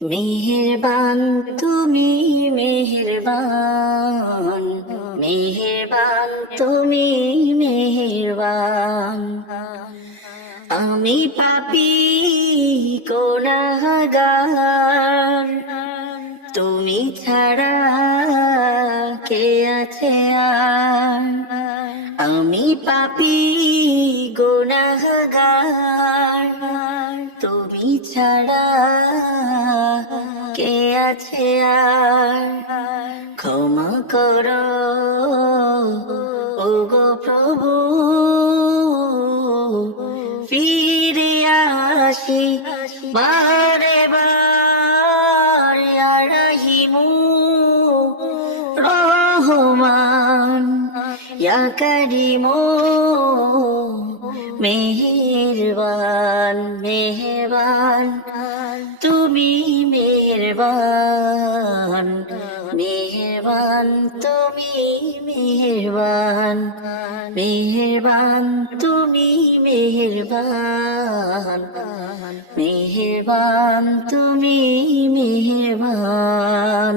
মেহেরবান তুমি মেহেরবান, মেহেরবান তুমি মেহেরবান। আমি পাপী গুনাহগার, তুমি ছাড়া কে আছে আর। আমি পাপী গুনাহগার, তুমি ছাড়া কে আছে আর। ক্ষমা করো ওগো প্রভু, ফিরে আসি বারে বার। ইয়া রহিমু রহমান, ইয়া করিমু মেহেরবান, মেহেরবান তুমি মেহেরবান, মেহেরবান তুমি মেহেরবান, মেহেরবান তুমি মেহেরবান, মেহেরবান তুমি মেহেরবান।